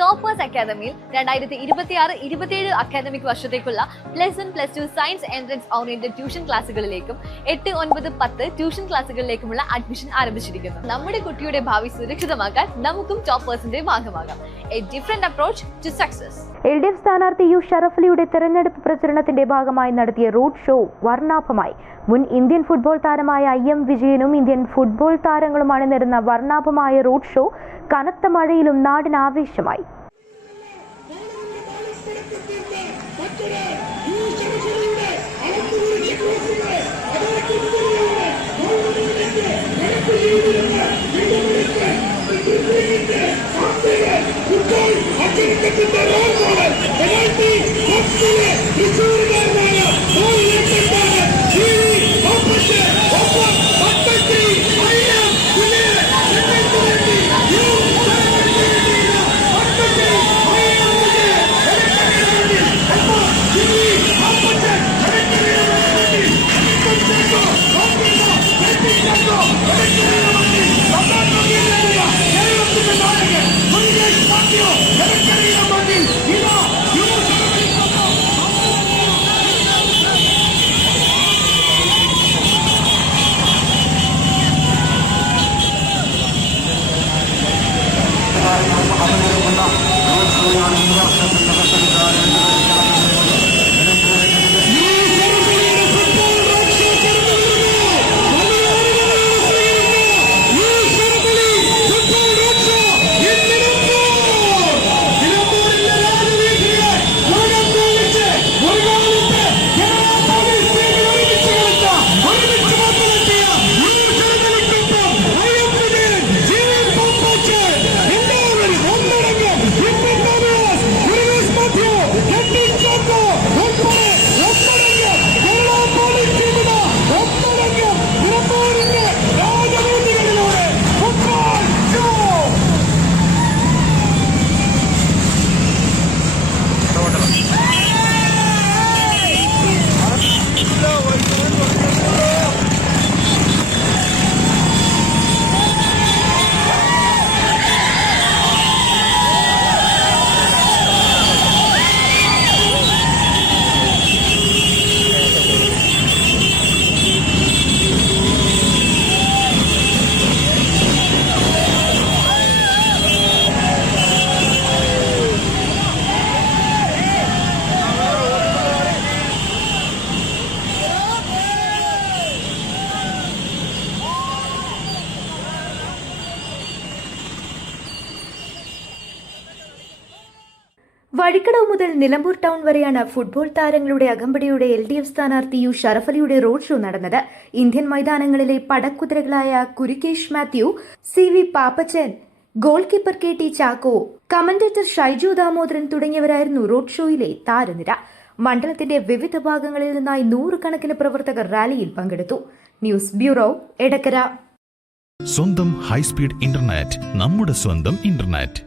Toppers അക്കാദമിയിൽ 2026-27 academic വർഷത്തേക്കുള്ള +1+2 science entrance oriented tuition ക്ലാസുകളിലേക്കും 8, 9, 10 ട്യൂഷൻ ക്ലാസുകളിലേക്കുമുള്ള അഡ്മിഷൻ ആരംഭിച്ചിരിക്കുന്നു. നമ്മുടെ കുട്ടിയുടെ ഭാവി സുരക്ഷിതമാക്കാൻ നമുക്കും ടോപ്പേഴ്സിന്റെ ഭാഗമാകാം. A different approach to success. LDF സ്ഥാനാർത്ഥി യു ഷറഫലിയുടെ തെരഞ്ഞെടുപ്പ് പ്രചരണത്തിന്റെ ഭാഗമായി നടത്തിയ റോഡ് ഷോ വർണ്ണാഭമായി. മുൻ ഇന്ത്യൻ ഫുട്ബോൾ താരമായ IM വിജയനും ഇന്ത്യൻ ഫുട്ബോൾ താരങ്ങളും അണിനിരുന്ന വർണ്ണാഭമായ റോഡ് ഷോ കനത്ത മഴയിലും നാടിന് ആവേശമായി. വഴിക്കടവ് മുതൽ നിലമ്പൂർ ടൗൺ വരെയാണ് ഫുട്ബോൾ താരങ്ങളുടെ അകമ്പടിയുടെ LDF സ്ഥാനാർത്ഥി യു ഷറഫലിയുടെ റോഡ് ഷോ നടന്നത്. ഇന്ത്യൻ മൈതാനങ്ങളിലെ പടക്കുതിരകളായ Kurikesh Mathew, CV Pappachan, goal keeper KT Chacko, commentator Shaiju Damodaran തുടങ്ങിയവരായിരുന്നു റോഡ് ഷോയിലെ താരനിര. മണ്ഡലത്തിന്റെ വിവിധ ഭാഗങ്ങളിൽ നിന്നായി 100 കണക്കിന് പ്രവർത്തകർ റാലിയിൽ പങ്കെടുത്തു. News bureau, Edakkara. സ്വന്തം ഹൈസ്പീഡ് ഇന്റർനെറ്റ്, നമ്മുടെ സ്വന്തം ഇന്റർനെറ്റ്.